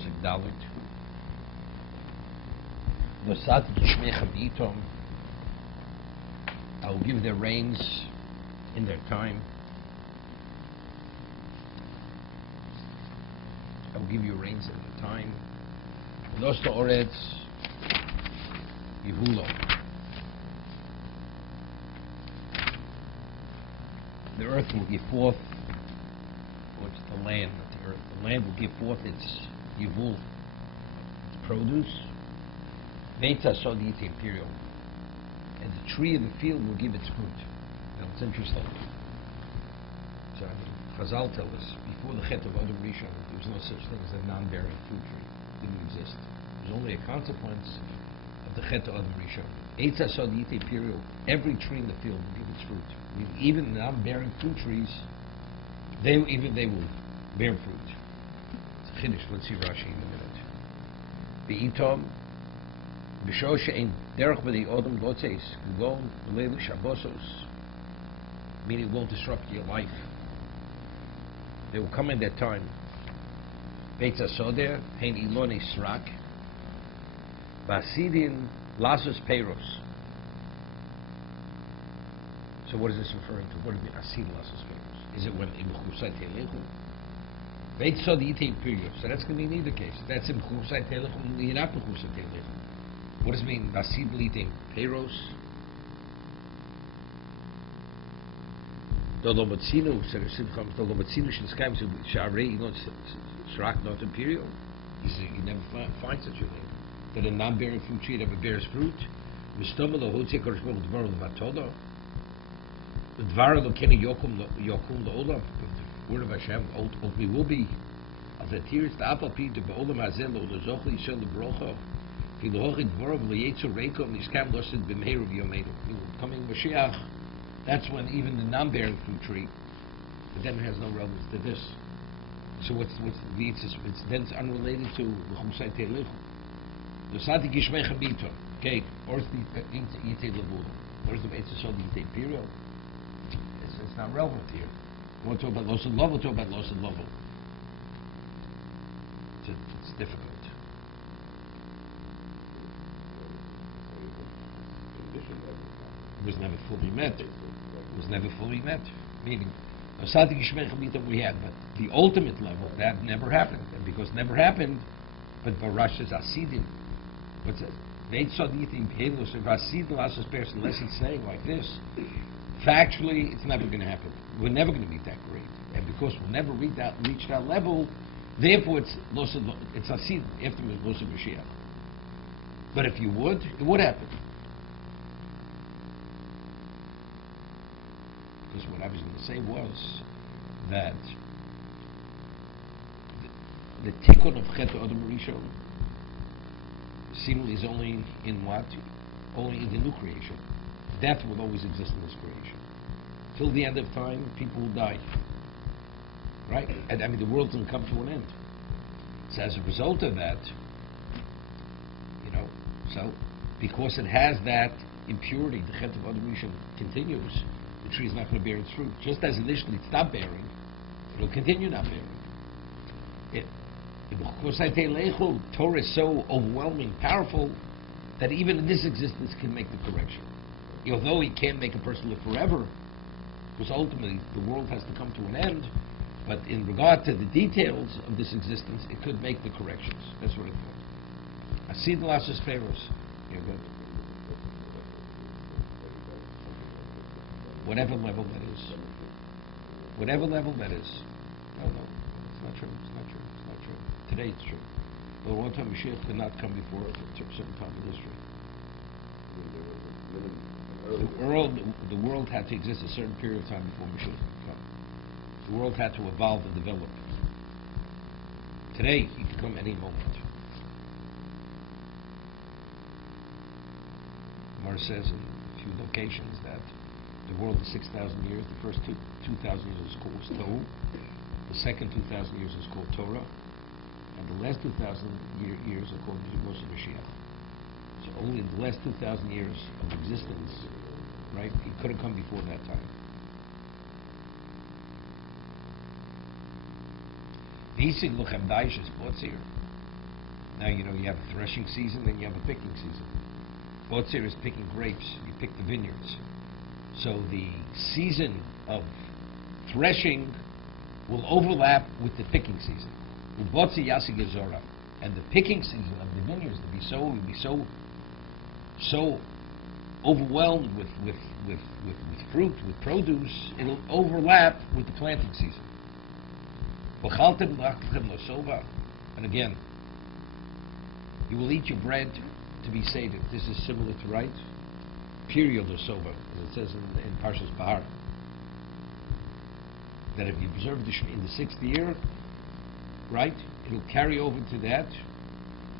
Pasuk Dalit. Nosat Gishmecha B'itom. I will give their rains in their time. I will give you rains at the time. Nosta Oretz Yehulo. The earth will give forth, or it's the land, not the earth. The land will give forth its Yevul, its produce. Veta Sodit Imperial. And the tree of the field will give its fruit. Now it's interesting. So Chazal tell us, before the Chet of Adam Rishon, there was no such thing as a non-bearing fruit tree. It didn't exist. It was only a consequence of the Chet of Adam Rishon. Eitza Sodit Imperial. Every tree in the field will give its fruit. I mean, even non-bearing fruit trees, they will bear fruit. It's a chiddush. Let's see Rashi in a minute. Be'itom. B'shosh she'ein derech b'dei odom lotzeis gulon b'leilu shabosos, meaning it won't disrupt your life. They will come in that time. Beitza soder hein ilone srak ba'asidin lasos peiros. So what is this referring to? What do you mean asid lasos peiros? Is it when in Bechukosai telechu? Beitza soder yitei period. So that's going to be in either case. That's in Bechukosai telechu. You're not Bechukosai telechu. What does it mean? Basid leading Peiros. Dolomatsinu, Dolomatsinu Shinskam Share, Shrak not imperial. He said you never find such a thing. That a non-bearing fruit tree ever bears fruit. Mistomalo Hotze corresponds to Dvar Matoda. The Dvar Lokena Yokum the Olam. The word of Hashem ultimately will be of the tears, the Apple Pete, the Olam Hazel, the Zochli Shel the Brocha. Coming Mashiach, that's when even the non-bearing fruit tree, but then it has no relevance to this. So what's the it's then it's unrelated to Bechukosai telechu. Nosati Gishmecha B'itom. Okay, or the Yitei Levudim. Or the Eitza Sod Yitei Imperial. It's not relevant here. We want to talk about Los and Lovel, talk about Los and Lovel. It's difficult. It was never fully met. It was never fully met. Meaning, we had, but the ultimate level, that never happened. And because it never happened, but Barashas Asidim, what's it? Unless he's saying like this, factually, it's never going to happen. We're never going to meet that grade. And because we'll never reach that level, therefore it's Asidim, after Los Mashiach. But if you would, it would happen. Because what I was going to say was that the tikkun of Chet Adam Rishon seemingly is only in what? Only in the new creation. Death will always exist in this creation. Till the end of time, people will die. Right? And I mean, the world doesn't come to an end. So as a result of that, so because it has that impurity, the Chet of Adam Rishon continues. The tree is not going to bear its fruit. Just as initially it stopped bearing, it will continue not bearing. Torah is so overwhelming, powerful, that even in this existence can make the correction. Although he can't make a person live forever, because ultimately the world has to come to an end, but in regard to the details of this existence, it could make the corrections. That's what I thought. Asid Lasus Pharaohs. You're good. Whatever level that is. Whatever level that is. No, it's not true. It's not true. It's not true. Today it's true. But one time Mashiach could not come before it took some time in history. The world had to exist a certain period of time before Mashiach could come. The world had to evolve and develop. Today he could come any moment. Mar says in a few locations that the world is 6,000 years. The first 2,000 years is called Tohu. The second 2,000 years is called Torah. And the last 2,000 years are called Moshe Mashiach. So only in the last 2,000 years of existence, right, he couldn't come before that time. Visig Luchem Daish's Botzir. Now, you know, you have a threshing season, then you have a picking season. Botzer is picking grapes. You pick the vineyards. So the season of threshing will overlap with the picking season. Ubotzer yasig gezora. And the picking season of the vineyards will be so overwhelmed with fruit, with produce, it'll overlap with the planting season. And again, you will eat your bread to be sated. This is similar to, right? Period or sober, as it says in Parshas Bahar. That if you observe the Shema in the 6th year, right, it'll carry over to that.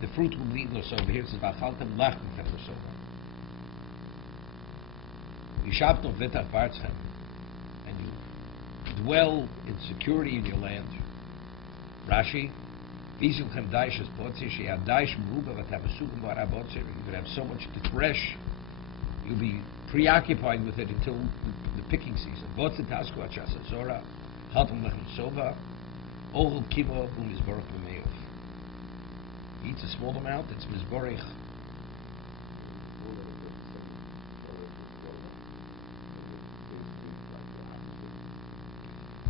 The fruit will be eaten or sober. Here it says, V'achaltem lachmechem or sober. Yishabtem v'etach b'artzchem. And you dwell in security in your land. Rashi, you would have so much to thresh, you'll be preoccupied with it until the picking season. He eats a small amount, it's mizborech.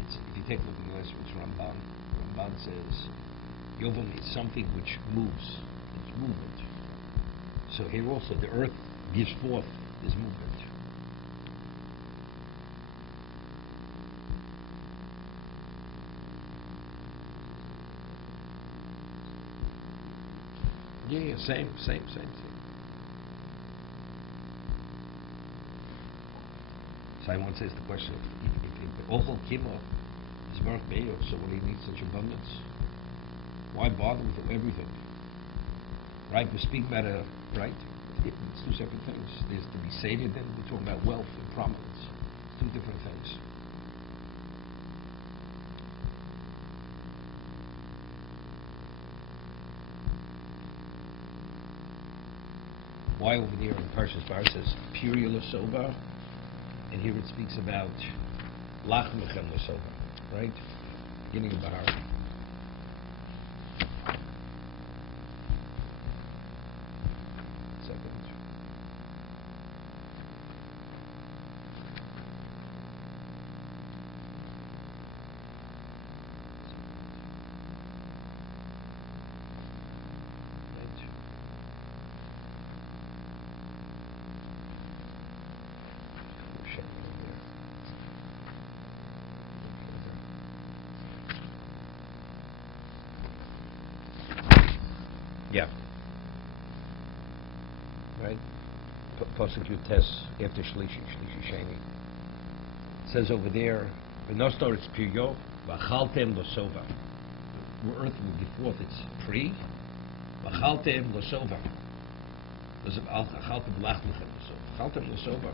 If you take a look at the last one, it's Ramban says, Yovam is something which moves. It's movement. So here also, the earth gives forth this movement. Yeah, same. Simon says the question, if Ochel Kimo is Baruch Be'yo, so when he needs such abundance, why bother with everything? Right? We're speaking about right? It's two separate things. There's to be sated, then we're talking about wealth and prominence. Two different things. Why over here in Parshas Bar says Piri L'Soba, and here it speaks about Lachmechem L'Soba, right? Beginning of Bahar. Yeah. Right? Pasuk Yutes after Shlishi Sheni. It says over there, V'nostor it's piryo, v'achaltem l'sova. Where earth will give forth its tree, v'achaltem l'sova. V'achaltem lachmechem l'sova. V'achaltem l'sova.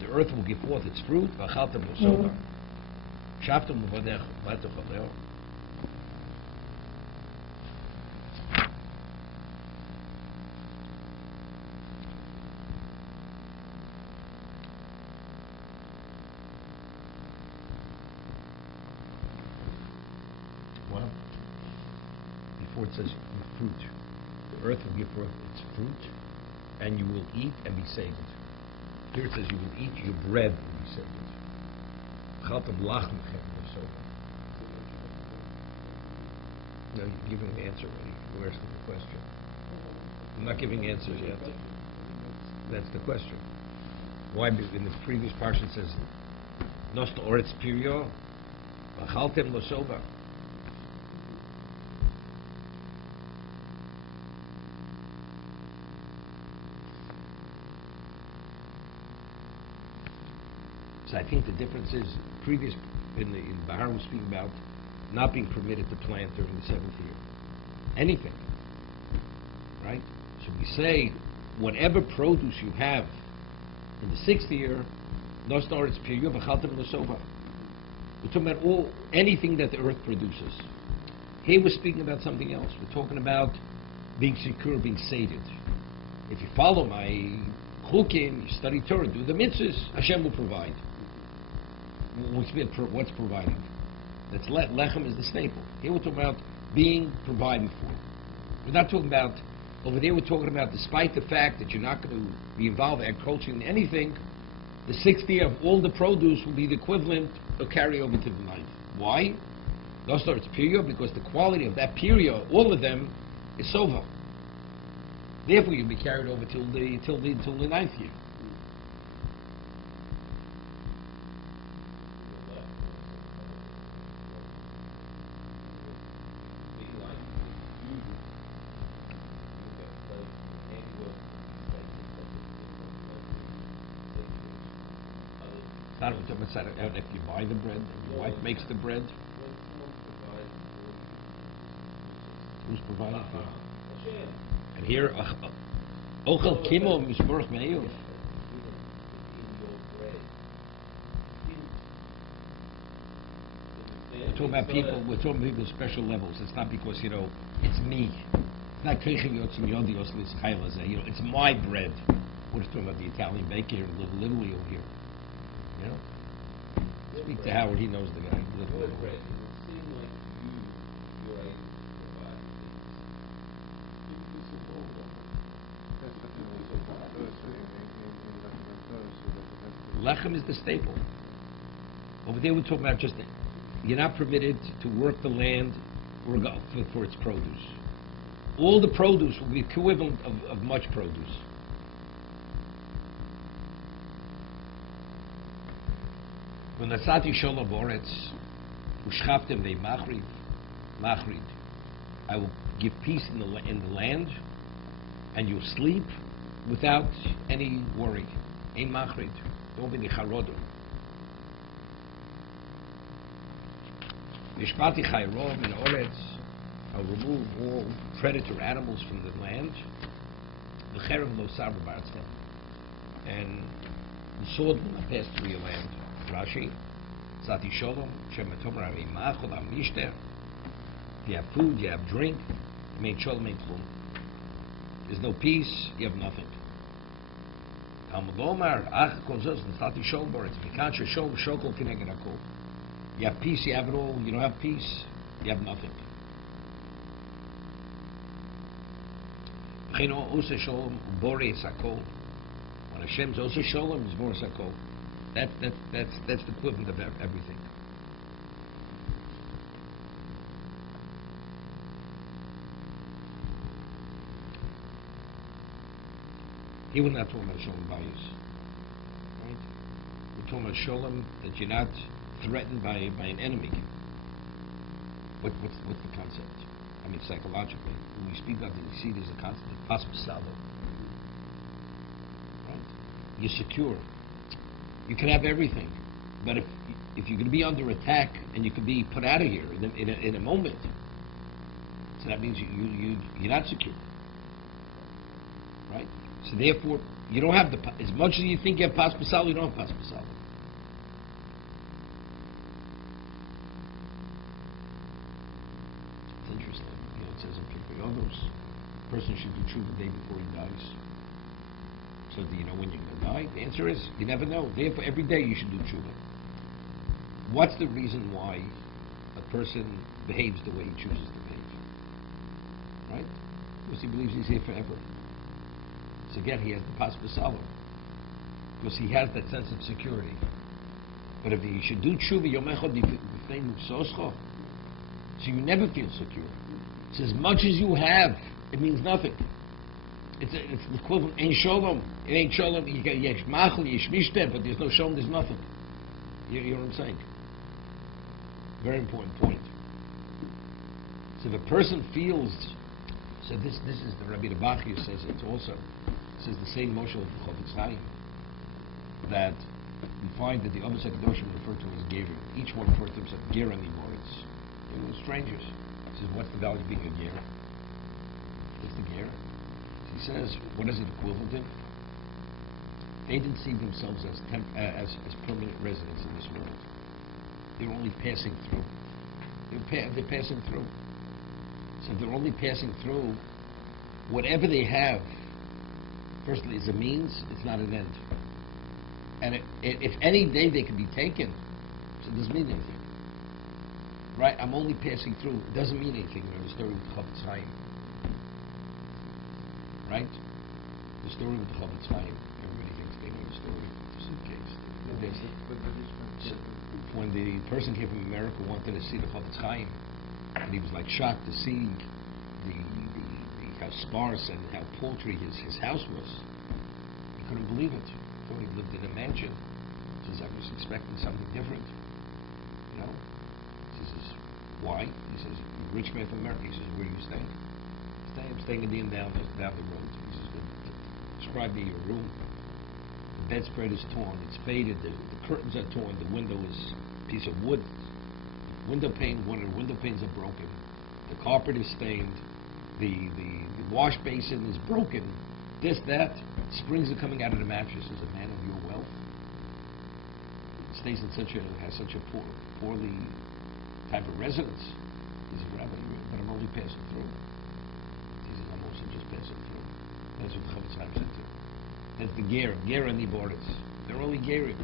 The earth will give forth its fruit, v'achaltem l'sova. Shaftem l'vadech v'atech aleo. It says fruit. The earth will give forth its fruit, and you will eat and be sated. Here it says you will eat your bread and be sated. Chaltam lachmechem l'soba. No, you're giving an answer already. Where's the question? I'm not giving answers yet. That's the question. Why? In the previous parsha it says, Nosta oretz piryo, v'chaltem l'soba. So I think the difference is previous in Bahar was speaking about not being permitted to plant during the 7th year. Anything. Right? So we say whatever produce you have in the 6th year, no starts period, we're talking about anything that the earth produces. Here we're speaking about something else. We're talking about being secure, being sated. If you follow my chukim, you study Torah, do the mitzvahs, Hashem will provide. What's providing? That's lechem is the staple. Here we're talking about being provided for. We're not talking about, over there we're talking about, despite the fact that you're not going to be involved in agriculture in anything, the 6th year of all the produce will be the equivalent of carry over to the 9th. Why? Those are its period, because the quality of that period, all of them, is sova. Therefore, you'll be carried over till the 9th year. Not if you buy the bread, and your wife makes the bread. Who's providing for you? And here, Ochel Kimo Mishporach Me'ev. We're talking about people with special levels. It's not because, it's me. It's not it's my bread. We're talking about the Italian baker here, Little Italy over here. Speak to Howard, he knows the guy. Bread. It would seem like you're able to provide Lechem is the staple. Over there we're talking about just, you're not permitted to work the land for its produce. All the produce will be equivalent of much produce. When Nasati Sholom Boretz, Ushchaptem ve Machrid, I will give peace in the land, and you'll sleep without any worry. Ein Machrid, don't be nicharodo. Mishpati Chayrov in Oretz, I'll remove all predator animals from the land. The Cherem lo saru ba'atzem, and the sword will not pass through your land. Rashi, Sati Sholom, Shem Tomer Machol Amishter. If you have food, you have drink, Mein Sholom Mein Klum. There's no peace, you have nothing. Talmud Omar, Ach Kozos, Sati Sholom Boretz, Mikansha Sholom Shokol Kineged Hakol. You have peace, you have it all. You don't have peace, you have nothing. Chino Ose Sholom Boretz Hakol. When Hashem's Ose Sholom, is Boretz Hakol. That's the equivalent of everything. Here we're not talking about Sholem Bayis, right? We're talking about Sholem, that you're not threatened by an enemy. What's the concept? I mean, psychologically, when we speak about the see, there's a concept of paspasalo. Right? You're secure. You can have everything, but if you're going to be under attack and you can be put out of here in a moment, so that means you're not secure, right? So therefore, you don't have as much as you think you have paspasal, you don't have paspasal. It's interesting. It says in Pirkei Avos, a person should do tshuva the day before he dies. So do you know when you're going to die? The answer is, you never know. Therefore, every day you should do tshuva. What's the reason why a person behaves the way he chooses to behave? Right? Because he believes he's here forever. So again, he has the paspasalo. Because he has that sense of security. But if he should do tshuva, so you never feel secure. So as much as you have, it means nothing. It's the equivalent. Ain't sholom. It ain't sholom. You get yesh machal, yesh mishter, but there's no sholom. There's nothing. You know what I'm saying? Very important point. So the person feels. So this is the Rabbi Bachia says it also. It says the same Moshe of Bechukosai, that we find that the other Sekadoshim referred to as gerim. Each one referred to himself ger anymore. It was strangers. He says, what's the value of being a ger? What's the ger? He says, what is it equivalent to? They didn't see themselves as permanent residents in this world. They're only passing through. They're passing through. So if they're only passing through, whatever they have, firstly, is a means, it's not an end. And if any day they can be taken, so it doesn't mean anything. Right? I'm only passing through. It doesn't mean anything. You know, the story with Chofetz Chaim. right? The story with the Chavetz Chaim. Everybody thinks they know the story. The suitcase. So when the person came from America wanted to see the Chavetz Chaim, and he was like shocked to see how sparse and how paltry his house was. He couldn't believe it. He thought he lived in a mansion. He says, I was expecting something different. You know? He says, why? He says, you're a rich man from America. He says, where are you staying? I'm staying in the inn down the road. He says, describe me your room. The bedspread is torn. It's faded. The curtains are torn. The window is a piece of wood. Window pane, one of the window panes are broken. The carpet is stained. The wash basin is broken. This, that. Springs are coming out of the mattress. As a man of your wealth, stays in has such a poorly type of residence. He said, Rabbi, but I'm only passing through. He says, I'm also just passing through. That's what the Chavetz Chaim said to him. That's the ger and the borders. They're only gerim.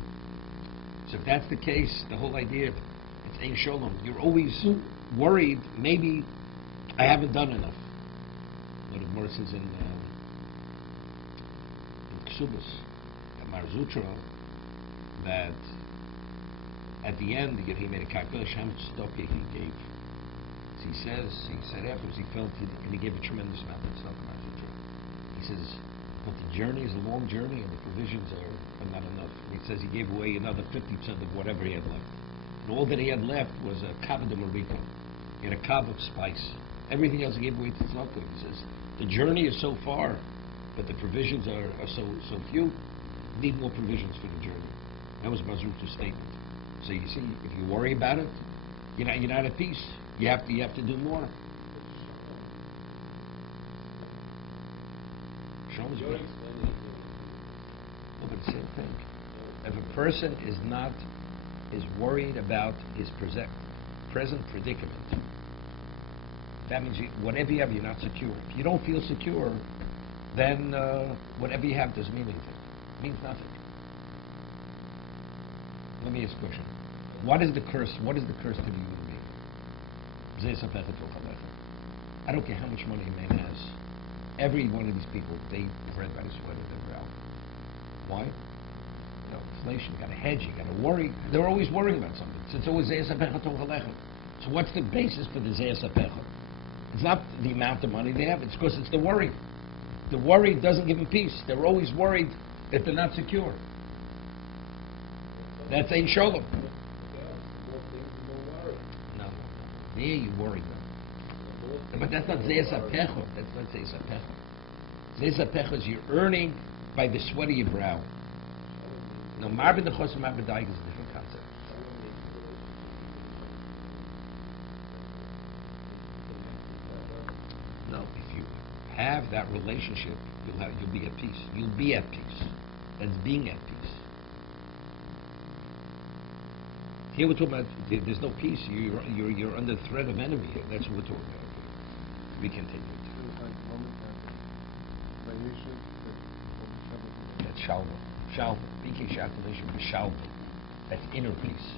So if that's the case, the whole idea, it's ein shalom. You're always worried. Maybe I haven't done enough. What the Gemara says in Ksubas, at Mar Zutra, that at the end he made a calculation how much tzedakah he gave. So he said afterwards he felt and he gave a tremendous amount of tzedakah. Mar Zutra. He says, but the journey is a long journey and the provisions are not enough. And he says he gave away another 50% of whatever he had left. And all that he had left was a kav de marika, and a kav of spice. Everything else he gave away to tzedakah. He says the journey is so far, but the provisions are so few. Need more provisions for the journey. That was Mazruta's statement. So you see, if you worry about it, you're not at peace. You have to do more. Shalom is good. No, but the same thing. If a person is worried about his present predicament, that means whatever you have, you're not secure. If you don't feel secure, then whatever you have doesn't mean anything. It means nothing. Let me ask a question. What is the curse? What is the curse to the human being? I don't care how much money a man has. Every one of these people, they bread by the sweat of their brow. Why? Inflation. You got to hedge. You got to worry. They're always worrying about something. So it's always So what's the basis for the zeyasapecha? It's not the amount of money they have. It's because it's the worry. The worry doesn't give them peace. They're always worried that they're not secure. That's ein shalom. No. There you worry them. But that's not zeyasapecha. That's not zeyasapecha. Zeyasapecha is you're earning by the sweat of your brow. No, marbid nechos and marbid daig is a different concept. No, if you have that relationship, you'll be at peace. You'll be at peace. That's being at peace. Here we're talking about there's no peace. You're under threat of enemy. That's what we're talking about. We continue. That's shalva. Shalva. Biki shakalishim. Shalva. That's inner peace.